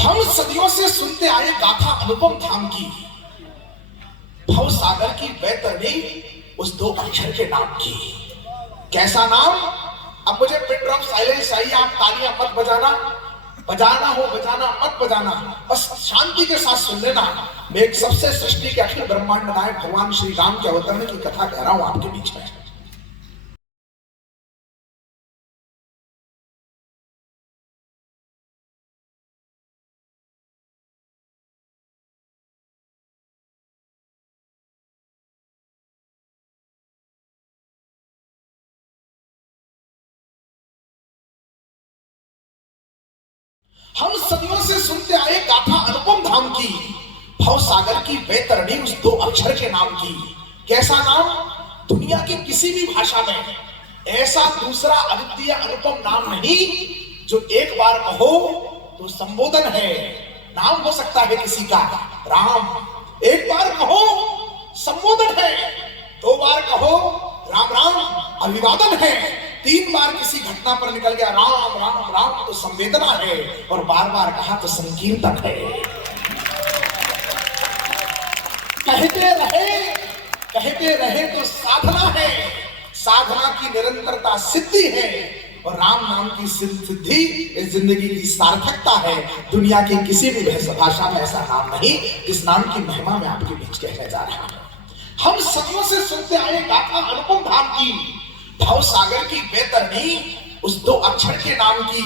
हम सदियों से सुनते आए गाथा अनुपम धाम की, भव सागर की वैतरणी उस दो अक्षर के नाम की। कैसा नाम? अब मुझे पिन ड्रॉप साइलेंस चाहिए, आप तालियां मत बजाना, बजाना हो बजाना मत बजाना, बस शांति के साथ सुन लेना। मैं एक सबसे सृष्टि के अखिल ब्रह्मांड नायक भगवान श्री राम के अवतरण की कथा कह रहा हूं आपके बीच में। हम सदियों से सुनते आए गाथा अनुपम धाम की, भव सागर की वैतरणी उस दो अक्षर के नाम की। कैसा नाम? दुनिया की किसी भी भाषा में ऐसा दूसरा अद्वितीय अनुपम नाम नहीं जो एक बार कहो तो संबोधन है। नाम हो सकता है किसी का राम, एक बार कहो संबोधन है, दो बार कहो राम राम अभिवादन है, तीन बार किसी घटना पर निकल गया राम राम राम तो संवेदना है, और बार बार कहा तो संकीर्तन है। कहते रहे तो साधना है, साधना की निरंतरता सिद्धि है, और राम नाम की सिद्धि इस जिंदगी की सार्थकता है। दुनिया की किसी भी भाषा में ऐसा नाम नहीं जिस नाम की महिमा में आपके बीच कहने जा रहा हूं। हम सदियों से सुनते आए गाथा अनुपम धाम की, भव सागर की वैतरणी उस दो अक्षर के नाम की।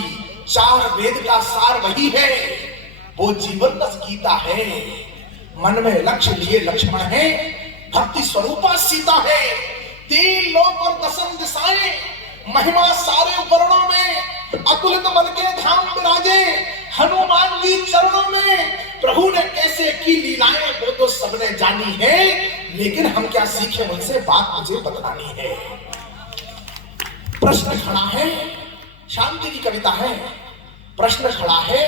चार वेद का सार वही है, वो जीवन रस गीता है। मन में लक्ष्य लिए लक्ष्मण है, भक्ति स्वरूपा सीता है। तीन लोक और दसम दिशाएं, महिमा सारे वर्णों में, अतुलित बल के धाम विराजे हनुमान जी चरणों में। प्रभु ने कैसे की लीलाएं वो तो सबने जानी है, लेकिन हम क्या सीखे उनसे, बात मुझे बतलानी है। प्रश्न खड़ा है, शांति की कविता है। प्रश्न खड़ा है,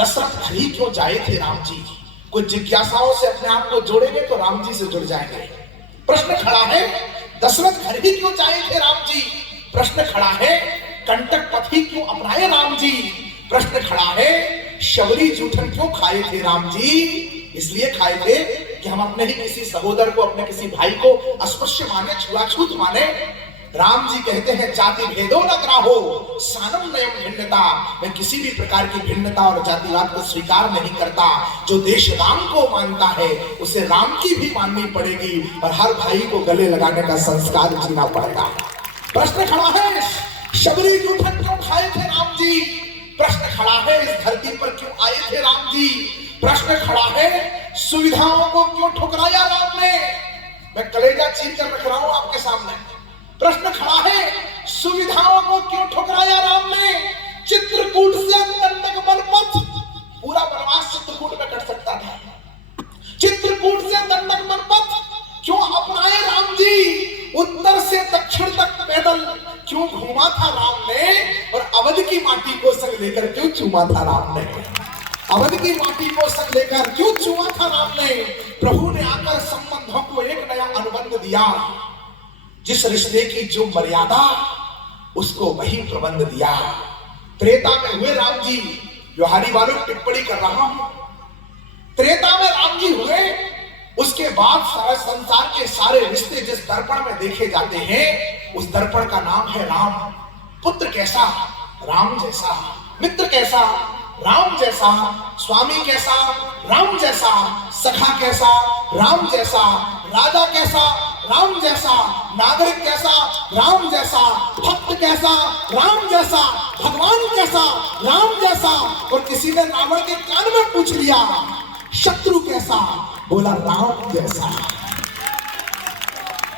दशरथ घर ही क्यों जाए थे राम जी? कुछ जिज्ञासाओं से अपने आप को जोड़ेंगे तो राम जी से जुड़ जाएंगे। प्रश्न खड़ा है, दशरथ घर ही क्यों जाए थे राम जी? प्रश्न खड़ा है, कंटक पथ ही क्यों अपनाए राम जी? प्रश्न खड़ा है, शबरी जूठन क्यों खाए थे राम जी? इसलिए खाए थे कि हम अपने ही किसी सहोदर को, अपने किसी भाई को अस्पृश्य माने, छुआछूत माने। राम जी कहते हैं जाति भेदो न ग्राहो सानम नयम भिन्नता। मैं किसी भी प्रकार की भिन्नता और जातिवाद को स्वीकार नहीं करता। जो देश राम को मानता है उसे राम की भी माननी पड़ेगी, और हर भाई को गले लगाने का संस्कार जीना पड़ेगा। प्रश्न खड़ा है, शबरी जूठन क्यों खाए थे राम जी? प्रश्न खड़ा है, इस धरती पर क्यों आए थे राम जी? प्रश्न खड़ा है, सुविधाओं को क्यों ठुकराया राम ने? मैं कलेजा चीर कर रख रहा हूं आपके सामने। प्रश्न खड़ा है, सुविधाओं को क्यों ठुकराया राम ने? चित्रकूट से दंडक बल पथ, पूरा वनवास चित्रकूट में कट सकता था। चित्रकूट से दंडक बल पथ क्यों अपनाए राम जी? उत्तर से दक्षिण तक पैदल क्यों घूमा था राम ने? और अवध की माटी को संग लेकर क्यों चूमा था राम ने? अवध की माटी को संग लेकर क्यों चूमा था राम ने? प्रभु ने आकर संबंधों को एक नया अनुबंध दिया। जिस रिश्ते की जो मर्यादा, उसको वही प्रबंध दिया। त्रेता में हुए राम जी, व्यवहारी वालों टिप्पणी कर रहा हूं। त्रेता में राम जी हुए, उसके बाद सारा संसार के सारे रिश्ते जिस दर्पण में देखे जाते हैं, उस दर्पण का नाम है राम। पुत्र कैसा? राम जैसा। मित्र कैसा? राम जैसा। स्वामी कैसा? राम जैसा। सखा कैसा? राम जैसा। राजा कैसा? राम जैसा। नागरिक कैसा? राम जैसा। भक्त कैसा? राम जैसा। भगवान कैसा? राम जैसा। और किसी ने रावण के कान में पूछ लिया, शत्रु कैसा? बोला राम जैसा।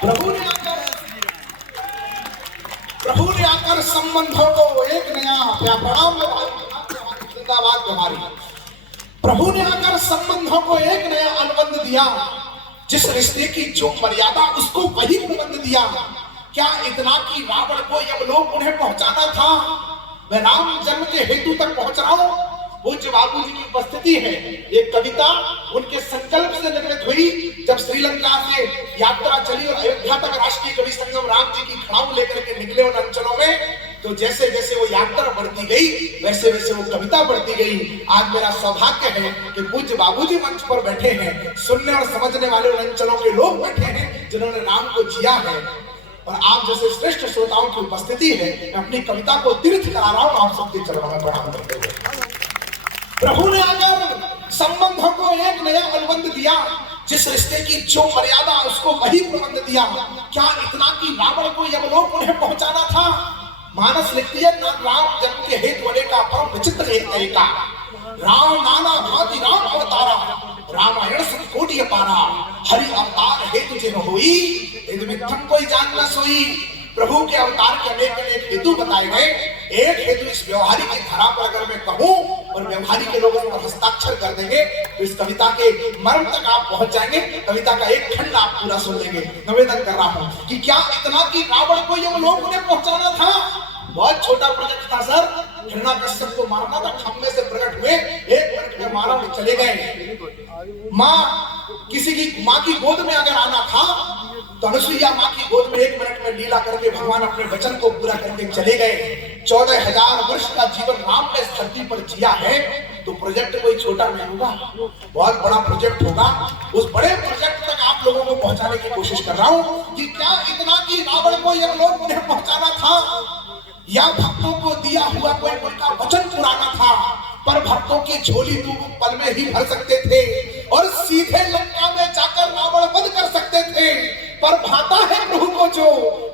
प्रभु ने आकर संबंधों को एक नया प्रभु ने आकर संबंधों को एक नया अनुबंध दिया। जिस रिश्ते की जो मर्यादा, उसको वही प्रबंध दिया। क्या इतना कि रावण को यमलोक उन्हें पहुंचाना था? मैं राम जन्म के हेतु तक पहुंच रहा हूं। पूज्य बाबू जी की उपस्थिति है। एक कविता उनके संकल्प से निर्मित हुई। जब श्रीलंका से यात्रा चली और अयोध्या तक राष्ट्रीय कवि संगम राम जी की खड़ाऊ लेकर के निकले उन अंचलों में, तो जैसे जैसे वो यात्रा बढ़ती गई वैसे वैसे वो कविता बढ़ती गई। आज मेरा सौभाग्य है कि पूज्य बाबूजी मंच पर बैठे हैं, सुनने और समझने वाले उन अंचलों के लोग बैठे हैं जिन्होंने राम को जिया है, और आप जैसे श्रेष्ठ श्रोताओं की उपस्थिति है। मैं अपनी कविता को तीर्थ करा रहा हूं आप सबके चरणों में प्रणाम करते हुए। प्रभु ने अगर संबंधों को एक नया अनुबंध दिया, जिस रिश्ते की जो मर्यादा उसको वही प्रबंध दिया, क्या इतना कि रावण को यमलोक उन्हें पहुंचाना था? मानस लिखती है, राम जन्म के हेतु अनेका परम विचित्र एक तरीका, राम नाना भांति राम अवतारा, रामायण सब कोटि अपारा, हरि अवतार हेतु जिन होई, यदि मिथ्यम कोई जान न सोई। प्रभु के अवतार के अनेक अनेक हेतु बताए गए। एक हेतु इस व्यवहारिक की धरा पर अगर मैं कहूं और व्यवहारिक के लोग उस पर हस्ताक्षर कर देंगे तो इस कविता के मर्म तक आप पहुंच जाएंगे। कविता का एक खंड आप पूरा सुन लेंगे। निवेदन कर रहा हूं कि क्या इतना कि रावण को यमलोक उन्हें पहुंचाना था? बहुत छोटा प्रोजेक्ट था सर। हिरण्यकश्यप को मारना था, खम्भे से प्रकट हुए, 1 मिनट में मारा और चले गए। किसी की माँ की गोद में अगर आना था तो अनुसुईया माँ की गोद में 1 मिनट में लीला करके भगवान अपने वचन को पूरा करके चले गए। 14,000 वर्ष का जीवन राम ने इस धरती पर जिया है, तो प्रोजेक्ट कोई छोटा नहीं होगा, बहुत बड़ा प्रोजेक्ट होगा। उस बड़े प्रोजेक्ट तक आप लोगों को पहुंचाने की कोशिश कर रहा हूं कि क्या इतना कि रावण को यमलोक उन्हें पहुंचाना था, या भक्तों को दिया हुआ कोई उनका वचन पुराना था, पर भक्तों की झोली तो पल में ही भर सकते थे और सीधे लंका में जाकर रावण वध कर सकते थे। पर भाता है प्रभु को जो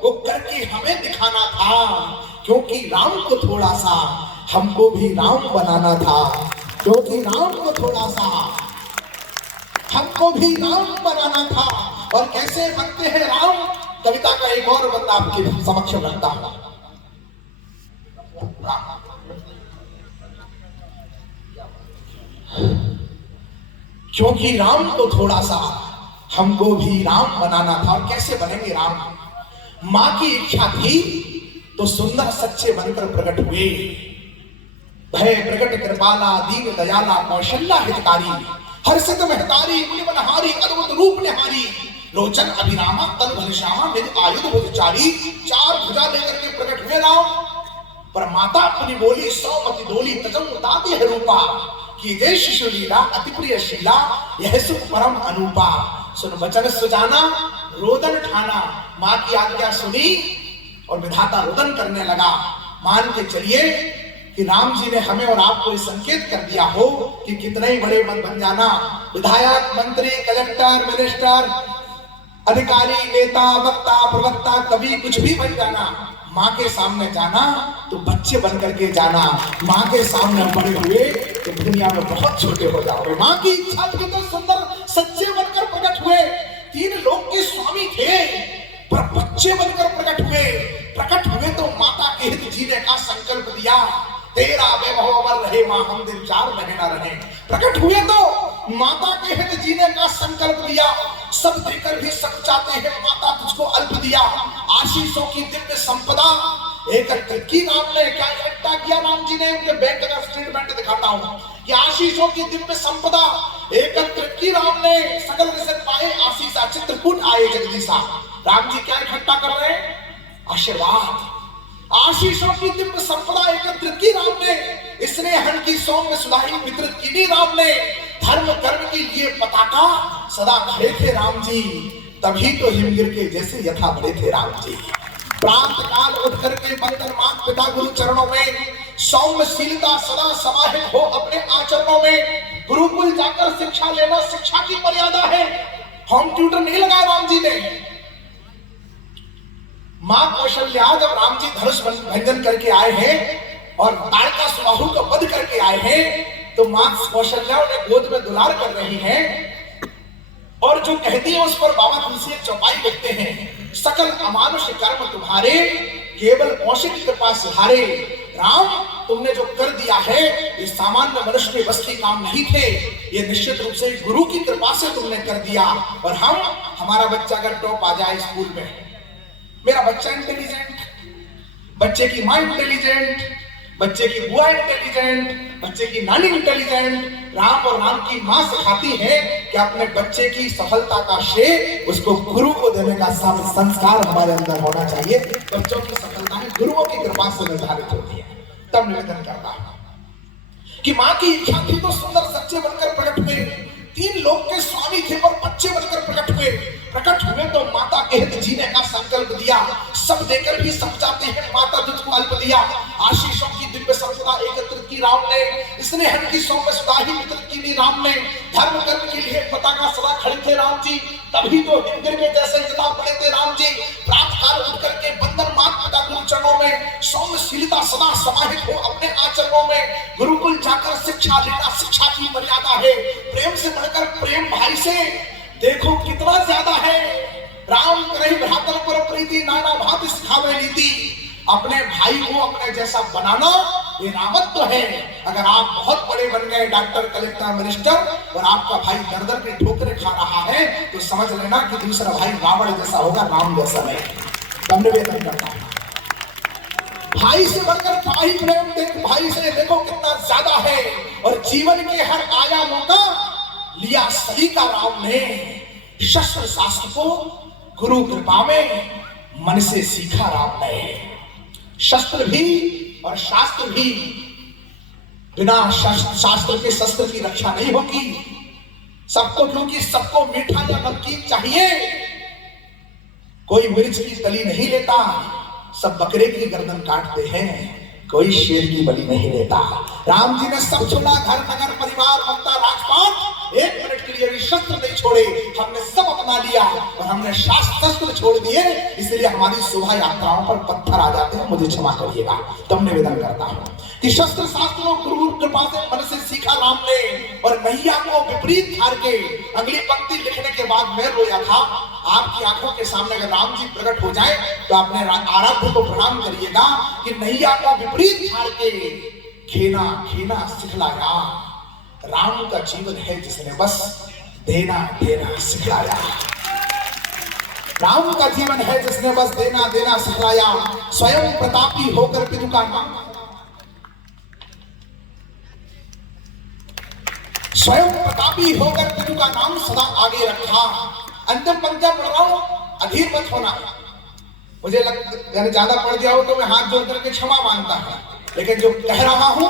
वो करके हमें दिखाना था, क्योंकि राम को थोड़ा सा हमको भी राम बनाना था, क्योंकि राम को थोड़ा सा हमको भी राम बनाना था। और कैसे बनते हैं राम? कविता का एक और बंदा आपके समक्ष रखता हूं। क्योंकि राम को थोड़ा सा हमको भी राम बनाना था। और कैसे बनेंगे राम? मां की इच्छा थी तो सुंदर सच्चे बनकर प्रकट हुए। भय प्रकट कृपाला दीन दयाला कौशल्या हितकारी, हर्षित महतारी मुनि मनहारी अद्भुत रूप निहारी, लोचन अभिरामा तन घनश्यामा निज आयुध बुद्धचारी। 4 भुजा लेकर के प्रकट हुए राम। पर माता अपनी बोली 100 मति डोली तजम उताती है रूपा, की जय शिशु लीला अति प्रिय शीला, यह सुख परम अनुपा। सुन वचन सुजाना रोदन ठाना, माँ की आज्ञा सुनी और विधाता रोदन करने लगा। मान के चलिए कि राम जी ने हमें और आपको ये संकेत कर दिया हो कि कितने ही बड़े मन बन जाना, विधायक मंत्री कलेक्टर मिनिस्टर अधिकारी नेता वक्ता प्रवक्ता कभी कुछ भी बन जाना, माँ के सामने जाना तो बच्चे बन करके जाना। माँ के सामने बड़े हुए तो दुनिया में बहुत छोटे हो जाओगे। माँ की इच्छा थी तो सुंदर सच्चे बनकर प्रकट हुए। 3 लोक के स्वामी थे पर बच्चे बनकर प्रकट हुए। प्रकट हुए तो माता के हित जीने का संकल्प दिया। तेरा वैभव अमर रहे माँ, हम दिन 4 महीना रहे। प्रकट हुए तो माता के हित जीने का संकल्प दिया। सब देकर भी सब चाहते हैं, माता तुझको अल्प दिया। आशीषों की दिव्य संपदा एकत्रित की राम ने। क्या इकट्ठा किया राम जी ने? उनके बैंक का स्टेटमेंट दिखाता हूं कि आशीषों की दिव्य संपदा एकत्रित की राम ने। सकल रसद पाए आशीषा चित्रकूट आए जगदीशा। राम जी क्या इकट्ठा कर रहे हैं? आशीर्वाद। आशीषों की दिव्य संपदा एकत्रित की राम ने। इसने हन की सौम्य सुधाई वितरित की राम ने। धर्म कर्म की लिए पताका सदा खड़े थे राम जी, तभी तो हिमगिर के जैसे यथा बड़े थे राम जी। प्रातः काल उठ करके बंदन मात पिता गुरु चरणों में, सौम्यशीलता सदा समाहित हो अपने आचरणों में। गुरुकुल जाकर शिक्षा लेना शिक्षा की मर्यादा है। होम ट्यूटर नहीं लगाया राम जी ने। मां कौशल्या जब राम जी धनुष भंजन करके आए हैं और ताड़का सुबाहु का वध करके आए हैं, तो मां कौशल्या उन्हें गोद में दुलार कर रही हैं और जो कहती है उस पर बाबा तुलसी एक चौपाई लिखते हैं, सकल अमानुष कर्म तुम्हारे केवल कौशिक कृपा सिधारे। राम तुमने जो कर दिया है ये सामान्य मनुष्य के बस के काम नहीं थे, ये निश्चित रूप से गुरु की कृपा से तुमने कर दिया। और हमारा बच्चा अगर टॉप आ जाए स्कूल में, मेरा बच्चा इंटेलिजेंट, बच्चे की मां इंटेलिजेंट, बच्चे की बुआ इंटेलिजेंट, बच्चे की नानी इंटेलिजेंट, राम और राम की मां सिखाती है कि अपने बच्चे की सफलता का श्रेय उसको गुरु को देने का संस्कार हमारे अंदर होना चाहिए। बच्चों की सफलताएं गुरुओं की कृपा से निर्धारित होती है। तब निवेदन करता हूं कि मां की इच्छा थी तो सुंदर सच्चे बनकर प्रकट हुए, 3 लोक के स्वामी थे पर बच्चे बनकर प्रकट हुए। प्रकट हुए तो माता के हित जीने का संकल्प दिया, सब देकर भी सब चाहते हैं माता तुझको अल्प दिया। आशीषों की दिव्य संपदा एकत्रित की राम ने, स्नेहन की सौम्य सुधा ही वितरित की राम ने। धर्म कर्म के लिए पताका सदा खड़े थे राम जी, तभी तो हिमगिर के जैसे जता पड़े थे राम जी। प्रातः काल उठ करके बंदन मात पिता गुरु चरणों में, सौम्यशीलता सदा समाहित हो अपने आचरणों में। गुरुकुल जाकर शिक्षा लेना शिक्षा की मर्यादा है, प्रेम से बढ़कर प्रेम भाई से देखो कितना ज्यादा है। राम करे भ्रातर पर प्रीति, नाना भांति सिखावे नीति। अपने भाई को अपने जैसा बनाना ये रामत्व है। अगर आप बहुत बड़े बन गए, डॉक्टर, कलेक्टर, मिनिस्टर, और आपका भाई दर दर की ठोकरें खा रहा है, तो समझ लेना कि दूसरा भाई रावण जैसा होगा, राम जैसा नहीं। तब निवेदन करता हूं, भाई से बढ़कर भाई प्रेम देख, भाई से देखो कितना ज्यादा है। और जीवन के हर आयामों का लिया सलीका राम ने, शस्त्र शास्त्र को गुरु कृपा में मन से सीखा राम ने। शस्त्र भी और शास्त्र भी, बिना शास्त्र के शस्त्र की रक्षा नहीं होगी। सबको, क्योंकि सबको मीठा या नमकीन चाहिए, कोई मिर्च की तली नहीं लेता, सब बकरे की गर्दन काटते हैं, कोई शेर की बलि नहीं लेता। राम जी ने सब छोड़ा, घर नगर परिवार ममता राजपाट, 1 मिनट के लिए भी शस्त्र नहीं छोड़े। हमने सब अपना लिया और हमने शस्त्र छोड़ दिए, इसलिए हमारी शोभा यात्राओं पर पत्थर आ जाते हैं, मुझे क्षमा करिएगा। तब निवेदन करता हूं कि शस्त्र शास्त्र को गुरु कृपा से मन से सीखा राम ने, और नैया को विपरीत धार के अगली पंक्ति लिखने के बाद मैं रोया था। आपकी आंखों के सामने अगर राम जी प्रकट हो जाए तो आपने आराध्य को प्रणाम करिएगा कि नैया को विपरीत धार के खेना खेना सिखलाया। राम का जीवन है जिसने बस देना देना सिखलाया। राम का जीवन है जिसने बस देना देना सिखलाया। स्वयं प्रतापी होकर पितु का नाम, स्वयं प्रतापी होकर पितु का नाम सदा आगे रखा। अंतिम पंक्तियां पढ़ रहा हूं, अधीर मत होना। मुझे ज्यादा पढ़ गया हो तो मैं हाथ जोड़ करके क्षमा मांगता हूं, लेकिन जो कह रहा हूं,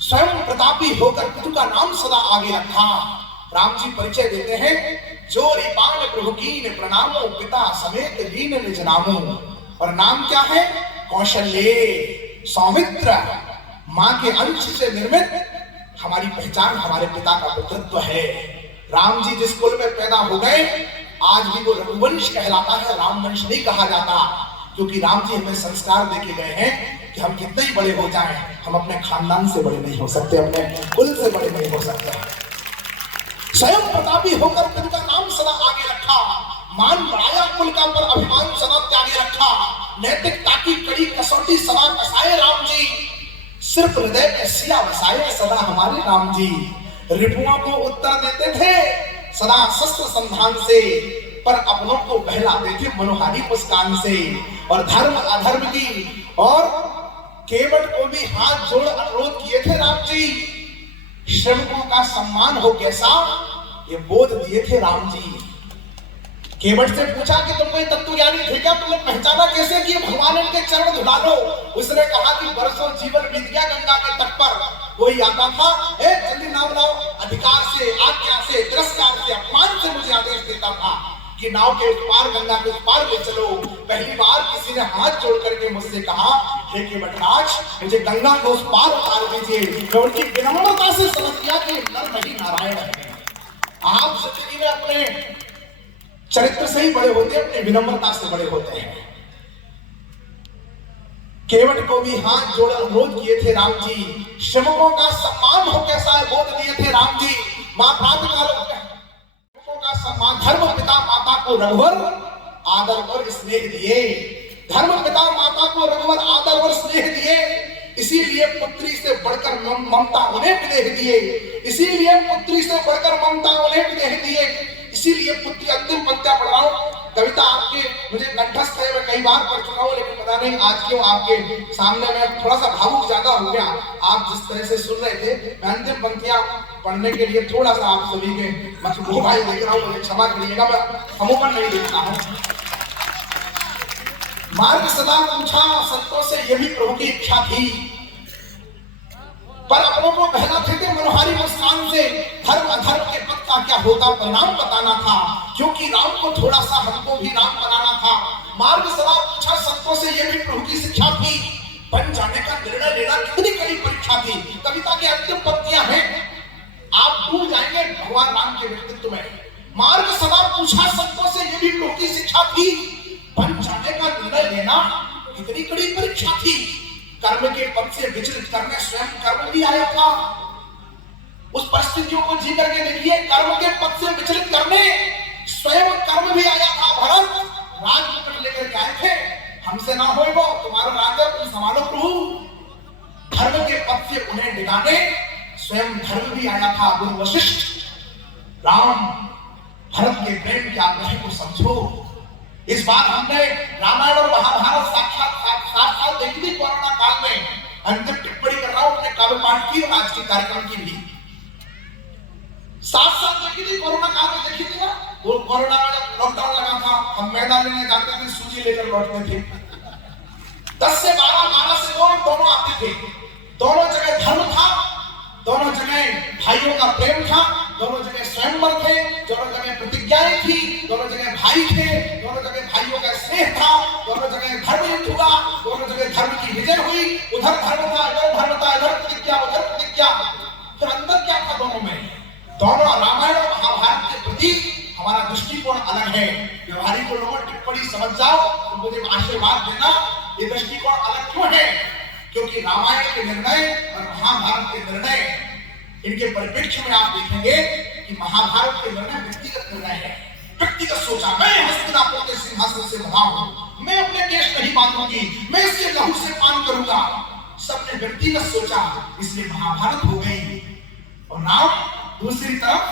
स्वयं प्रतापी होकर पितु का नाम सदा आगे रखा। राम जी परिचय देते हैं, जो रिपान प्रभु कीन प्रणामो, पिता समेत लीन निज नामो। और नाम क्या है? कौशल्य, सौमित्र, मां के अंश से निर्मित हमारी पहचान हमारे पिता का पुत्रत्व है। राम जी जिस कुल में पैदा हो गए, आज भी वो रघुवंश कहलाता है, रामवंश नहीं कहा जाता, क्योंकि राम जी हमें संस्कार देके गए हैं कि हम कितने ही बड़े हो जाएं, हम अपने खानदान से बड़े नहीं हो सकते, अपने कुल से बड़े नहीं हो सकते। स्वयं प्रतापी होकर पिता का नाम सदा आगे रखा, मान बढ़ाया कुल का पर अभिमान सदा त्यागे रखा। नैतिकता की कड़ी कसौटी सदा कसाए राम जी, सिर्फ हृदय में सिया बसाए सदा हमारे राम जी। रिपुओं को उत्तर देते थे सदा शस्त्र संधान से, पर अपनों को बहलाते थे मनोहारी मुस्कान से। और धर्म अधर्म की और केवट को भी हाथ जोड़ अनुरोध किए थे राम जी। श्रमिकों का सम्मान हो कैसा, ये बोध दिए थे राम जी। केवट से पूछा कि तुम कोई तत्वज्ञानी थे क्या, तुमने पहचाना कैसे कि भगवान इनके चरण धुला लो? उसने कहा कि बरसों जीवन बीत गया गंगा के तट पर, कोई आता था, ए जल्दी नाव लाओ, अधिकार से, आज्ञा से, तिरस्कार से, अपमान से मुझे आदेश देता था कि नाव के उस पार, गंगा के उस पार ले चलो। पहली बार किसी ने हाथ जोड़ करके मुझसे कहा, हे केवटराज, मुझे गंगा को उस पार उतार दीजिए। मैं उनकी विनम्रता से समझ गया कि नर नहीं नारायण है। आप जिंदगी में अपने चरित्र से ही बड़े होते हैं, अपनी विनम्रता से बड़े होते हैं। केवट को भी हाथ जोड़ अनुरोध किए थे राम जी। श्रमिकों का सम्मान हो कैसा है बोध दिए थे राम जी। मां प्रातःकाल श्रमिकों का सम्मान, धर्म पिता माता को रघुवर आदर और स्नेह दिए। धर्म पिता माता को रघुवर आदर और स्नेह दिए, इसीलिए पुत्री से बढ़कर ममता उन्हें विदेह दिए। इसीलिए पुत्री से बढ़कर ममता उन्हें विदेह दिए। इसीलिए पुत्री, अंतिम पंक्तियां पढ़ रहा हूं। कविता आपके मुझे कंठस्थ है, मैं कई बार पढ़ चुका हूं, लेकिन पता नहीं आज क्यों आपके सामने मैं थोड़ा सा भावुक ज्यादा हो गया। आप जिस तरह से सुन रहे थे, मैं अंतिम पंक्तियां पढ़ने के लिए थोड़ा सा आप सभी के मजबूर भाई देख रहा हूं, मुझे क्षमा करिएगा, मैं समूपन नहीं देखता हूं। मार्ग सदा पूछा संतों से, ये भी प्रभु की इच्छा थी, पर अपनों को बहलाते थे मनोहारी मुस्कान से। धर्म अधर्म के पद का क्या होगा परिणाम बताना था, क्योंकि राम को थोड़ा सा हमको भी राम बनाना था। मार्ग सदा पूछा संतों से, ये भी प्रभु की शिक्षा थी, बन जाने का निर्णय लेना कितनी कड़ी परीक्षा थी। कविता की अंतिम पंक्तियां हैं, आप भूल जाएंगे भगवान राम के व्यक्तित्व में। मार्ग सदा पूछा संतों से, ये भी प्रभु की शिक्षा थी, बन जाने का निर्णय लेना कितनी कड़ी परीक्षा थी। कर्म के पद से विचलित करने स्वयं कर्म भी आया था। उस परिस्थितियों को जी करके देखिए, कर्म के पद से विचलित करने स्वयं कर्म भी आया था। भरत राज मुकुट लेकर के आए थे, हमसे ना होए वो, तुम्हारा राजा तुम संभालो प्रभु। धर्म के पद से उन्हें डिगाने स्वयं धर्म भी आया था। गुरु वशिष्ठ राम भरत के प्रेम के आग्रह को समझो। इस बार हमने रामायण और महाभारत साक्षात देखी थी कोरोना काल में। अंतिम टिप्पणी कर रहा हूं अपने काव्य पाठ की और आज के कार्यक्रम की भी। साथ देखी थी कोरोना काल में, देखी थी ना। वो कोरोना में जब लॉकडाउन लगा था, हम मैदान में जाते थे, सूची लेकर लौटते थे। 10 से 12 से 2 दोनों आते थे। दोनों जगह धर्म था, दोनों जगह भाइयों का प्रेम था, दोनों जगह स्वयंवर थे, दोनों जगह प्रतिज्ञाएं थी, दोनों जगह भाई थे, दोनों जगह भाइयों का स्नेह था, दोनों जगह धर्म युद्ध हुआ, दोनों जगह धर्म की विजय हुई। उधर धर्म था, इधर प्रतिज्ञा, उधर प्रतिज्ञा। फिर अंदर क्या था दोनों में? दोनों रामायण और महाभारत के प्रति हमारा दृष्टिकोण अलग है। व्यवहारिक लोगों टिप्पणी समझ जाओ तो मुझे आशीर्वाद देना, ये दृष्टिकोण अलग क्यों है? क्योंकि रामायण के निर्णय और महाभारत के निर्णय, इनके परिप्रेक्ष्य में आप देखेंगे कि महाभारत के निर्णय व्यक्तिगत निर्णय है। व्यक्तिगत सोचा, मैं हस्तिनापुर के सिंहासन से बना हूं, मैं अपने देश नहीं बांटूंगी, मैं इसके लहू से पान करूंगा। सबने व्यक्तिगत सोचा, इसलिए महाभारत हो गई। और राम दूसरी तरफ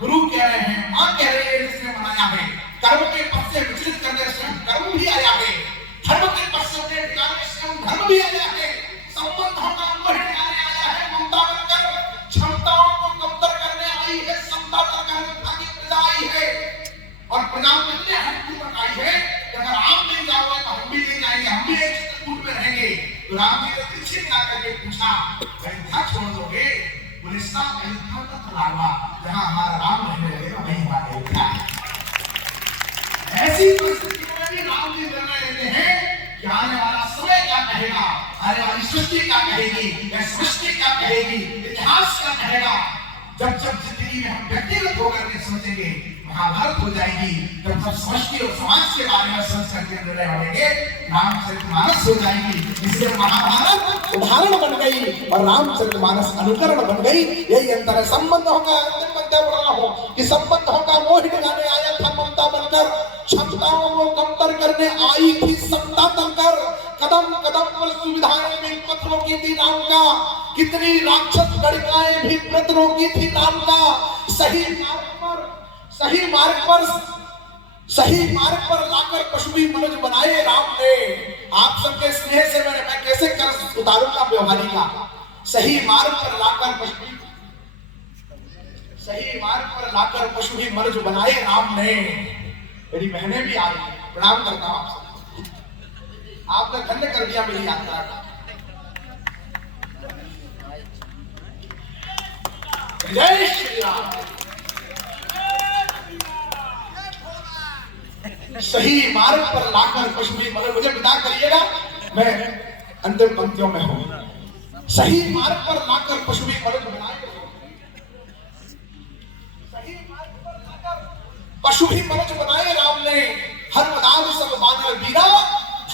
गुरु कह रहे हैं, मां कह रही है, जिसने मनाया है। कर्म के पद से विचलित करने स्वयं कर्म भी आया है, धर्म के पद से उन्हें हटाने स्वयं धर्म भी आया है, संबंधों का मोह हटाने आया है, ममता बनकर क्षमताओं को कमतर करने आई है, समता करने भागी प्रजा आई है। और प्रजा में इतने हटपूर्वक आई है कि अगर आप नहीं जाओगे तो हम भी नहीं जाएंगे, हम भी एक चित्रकूट में रहेंगे। तो राम जी ने पीछे जाकर के पूछा, अयोध्या छोड़ दोगे? बोले सब अयोध्या तक लावा, जहां हमारा राम रहने लगेगा वहीं हमारा अयोध्या। ऐसी परिस्थितियों में भी राम जी निर्णय लेते हैं कि आने वाला समय क्या कहेगा, आने वाली सृष्टि क्या कहेगी, सृष्टि क्या कहेगी, इतिहास क्या कहेगा। जब जब जिंदगी में हम व्यक्तिगत होकर के सोचेंगे, महाभारत हो जाएगी। जब सब समष्टि और समाज के बारे में सोच करके निर्णय होंगे, रामचरितमानस हो जाएगी। इसलिए महाभारत उदाहरण बन गई और रामचरितमानस अनुकरण बन गई। यही अंतर है। संबंधों का अंतिम पंक्ति बोल रहा हूं कि संबंधों का मोह दिखाने आया था ममता बनकर, क्षमताओं को कमतर करने आई थी समता तलकर। कदम कदम पर सुविधाएं भी पथ रोकी थी राम का, कितनी राक्षस गणिकाएं भी व्रत रोकी थी राम का। सही मार्ग पर लाकर पशु भी मनुज बनाए राम ने। आप सबके स्नेह से मैं कैसे कर उतारूंगा व्यवहारी का। सही मार्ग पर लाकर पशु भी मनुज बनाए राम ने। मेरी बहनें भी आ रही, प्रणाम करता हूं आप सबको, आपने धन्य कर दिया मेरी यात्रा का। जय श्री राम। सही मार्ग पर लाकर पशु भी मनुज, मुझे विदा करिएगा, मैं अंतिम पंक्तियों में हूं। सही मार्ग पर लाकर पशु भी मनुज बनाए, सही मार्ग पर लाकर पशु भी मनुज बनाए राम ने। हर मदान सब बानर बीरा,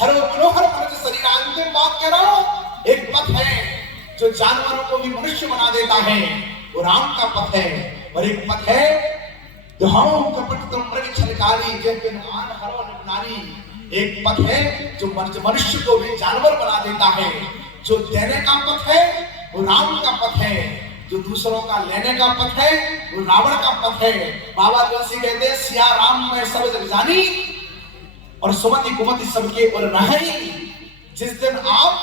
धर्म मनोहर मनुज शरीर। अंतिम बात कह रहा हूं, एक पथ है जो जानवरों को भी मनुष्य बना देता है, वो राम का पथ है। और एक पथ है जो हम कपट तुम मृग छलकारी जैसे नुमान हरो निपुणानी। एक पथ है जो मनुष्य को भी जानवर बना देता है। जो देने का पथ है वो राम का पथ है, जो दूसरों का लेने का पथ है वो रावण का पथ है। बाबा तुलसी कहते हैं, सिया राम में सब जग जानी और सुमति कुमति सबके और रही। जिस दिन आप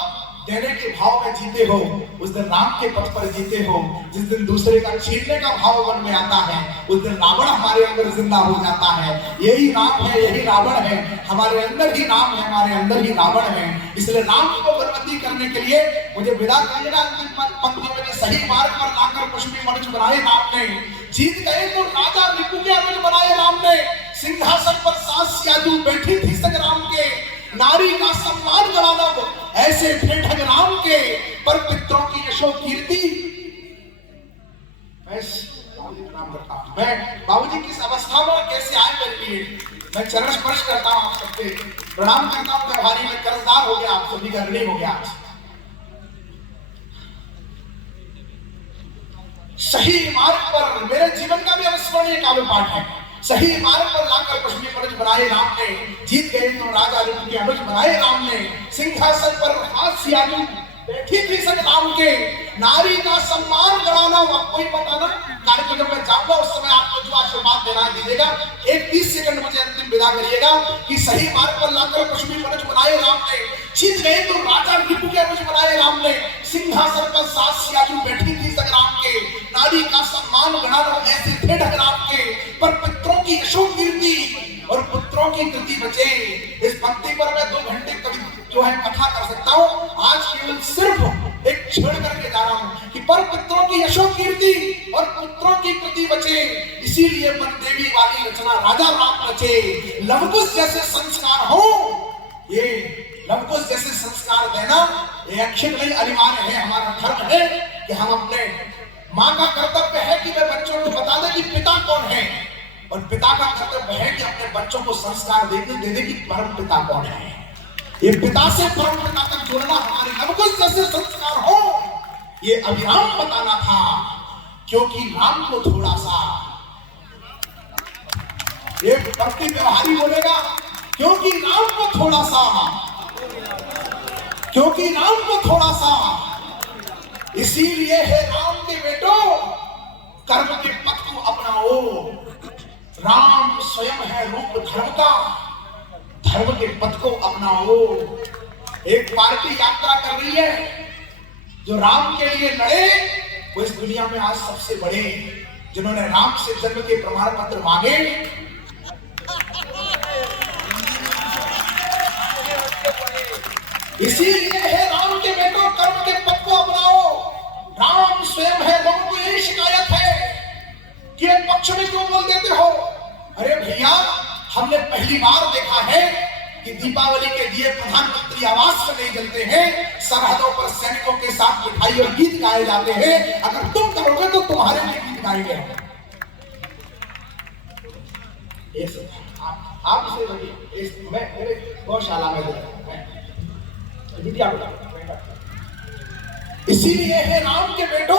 देने के भाव में जीते हो, उस दिन राम के पथ पर जीते हो। जिस दिन दूसरे का छीनने का भाव मन में आता है, उस दिन रावण हमारे अंदर जिंदा हो जाता है। यही राम है, यही रावण है, हमारे अंदर ही राम है, हमारे अंदर ही रावण है। इसलिए राम को बलवंती करने के लिए मुझे विदा करिएगा। अंतिम पंक्ति में सही मार्ग पर लाकर पुष्पी मनुज बनाए राम ने, जीत गए तो राजा रिपु के अनुज बनाए राम ने। सिंहासन पर सास सियाजू बैठी थी संग्राम के, नारी का सम्मान गणाना ऐसे थे ढंग राम के, पर पितरों की यशो कीर्ति। मैं प्रणाम करता हूं। मैं बाबूजी किस अवस्था में कैसे आए मेरे लिए, मैं चरण स्पर्श करता हूं, आप सबके प्रणाम करता हूं। व्यवहारी में कर्जदार हो गया, आप सभी का ऋणी हो गया। सही मार्ग पर मेरे जीवन का भी अविस्मरणीय काव्य पाठ है। सही मार्ग पर लाकर पुष्पी मनुज बनाए राम ने, जीत गए तो राजा रिपु के अनुज बनाए राम ने। सिंहासन पर हाथ सियाजू बैठी थी संग्राम के, नारी का सम्मान गणाना। आपको ही बताना कार्यक्रम जब मैं जाऊंगा उस समय आपको जो आशीर्वाद देना दीजिएगा। एक 30 सेकंड मुझे अंतिम विदा करिएगा कि सही मार्ग पर लाकर पुष्पी मनुज बनाए राम ने, जीत गए तो राजा रिपु के अनुज बनाए राम ने। सिंहासन पर सास सियाजू बैठी थी संग्राम के, नारी का सम्मान गणाना ऐसे थे ढंग राम के, पर पितरों की यशो कीर्ति और पुत्रों की कृति बचे। इस पंक्ति पर मैं 2 घंटे कभी जो है कथा कर सकता हूँ। आज केवल सिर्फ एक छेड़ करके जा रहा हूँ कि पर पितरों की यशो कीर्ति और पुत्रों की कृति बचे, इसीलिए वन देवी वाली रचना राजा राम रचे। लवकुश जैसे संस्कार हो, ये लवकुश जैसे संस्कार देना ये अक्षित नहीं, अनिवार्य है। हमारा धर्म है कि हम अपने माँ का कर्तव्य है कि वे बच्चों को बता दे कि पिता कौन है, और पिता का कर्तव्य है कि अपने बच्चों को संस्कार दे दे कि परम पिता कौन है। ये पिता से परम पिता तक जोड़ना हमारे लवकुश जैसे संस्कार हो, ये अभिराम बताना था। क्योंकि राम को थोड़ा सा, ये भक्ति व्यवहारी बोलेगा, क्योंकि राम को थोड़ा सा, क्योंकि राम को थोड़ा सा, इसीलिए है राम के बेटो कर्म के पथ को अपनाओ। राम स्वयं है रूप धर्म का, धर्म के पथ को अपनाओ। एक पार्टी यात्रा कर रही है, जो राम के लिए लड़े वो इस दुनिया में आज सबसे बड़े, जिन्होंने राम से जन्म के प्रमाण पत्र मांगे। इसीलिए है राम के बेटो कर्म के पथ को अपनाओ। राम स्वयं है, लोगों को यही शिकायत है कि पक्ष में क्यों बोल देते हो। अरे भैया, हमने पहली बार देखा है कि दीपावली के दिए प्रधानमंत्री आवास से नहीं जलते हैं, सरहदों पर सैनिकों के साथ मिठाई और गीत गाए जाते हैं। अगर तुम करोगे तो तुम्हारे लिए गीत गाएंगे। आप इसे मैं मेरे गौशाला में इसीलिए है राम के बेटो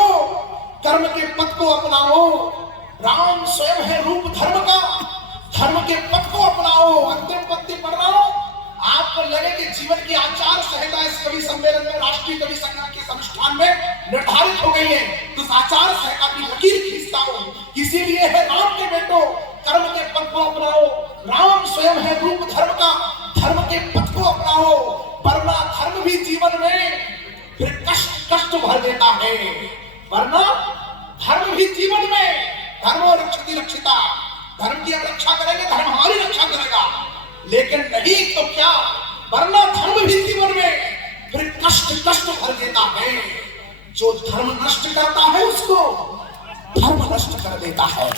कर्म के पथ को अपनाओ। राम स्वयं है रूप धर्म का, धर्म के पथ को अपनाओ। अंतिम पंक्ति पढ़ रहा हूं, आपको लगे कि जीवन की आचार संहिता इस कवि सम्मेलन में राष्ट्रीय कवि संगम के अनुष्ठान में निर्धारित हो गई है, तो इस आचार संहिता की लकीर खींचता हूं। इसीलिए है राम के बेटो कर्म के पथ को अपनाओ। राम स्वयं है रूप धर्म का, धर्म के पथ को अपनाओ, वरना धर्म भी जीवन में फिर कष्ट भर देता है। वरना धर्म भी जीवन में, धर्म रक्षति रक्षिता, धर्म की हम रक्षा करेंगे, धर्म हमारी रक्षा करेगा। लेकिन नहीं तो क्या, वरना धर्म भी जीवन में फिर कष्ट भर देता है। जो धर्म नष्ट करता है उसको धर्म नष्ट कर देता है,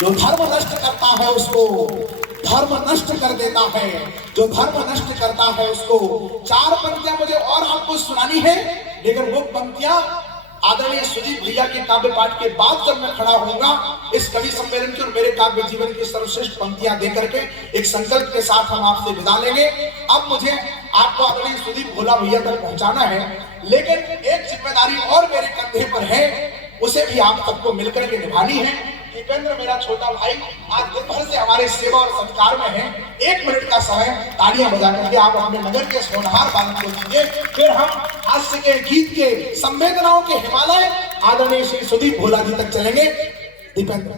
जो धर्म नष्ट करता है उसको धर्म नष्ट कर देता है, जो धर्म नष्ट करता है उसको। 4 पंक्तियां मुझे और आपको सुनानी है, लेकिन वो पंक्तियां आदरणीय सुदीप भैया के काव्य पाठ के बाद जब मैं खड़ा होऊंगा इस कवि सम्मेलन की और मेरे काव्य जीवन की सर्वश्रेष्ठ पंक्तियां देकर के एक संकल्प के साथ हम आपसे विदा लेंगे। अब मुझे आपको आदरणीय सुदीप भोला भैया तक पहुंचाना है, लेकिन एक जिम्मेदारी और मेरे कंधे पर है, उसे भी आप सबको मिलकर के निभानी है। दीपेंद्र मेरा छोटा भाई आज दिन भर से हमारे सेवा और सत्कार में है। 1 मिनट का समय तालियां बजा करके आप अपने नगर के सोनहार बांध को दीजिए। फिर हम हास्य के गीत के संवेदनाओं के हिमालय आदरणीय श्री सुदीप भोला जी तक चलेंगे। दीपेंद्र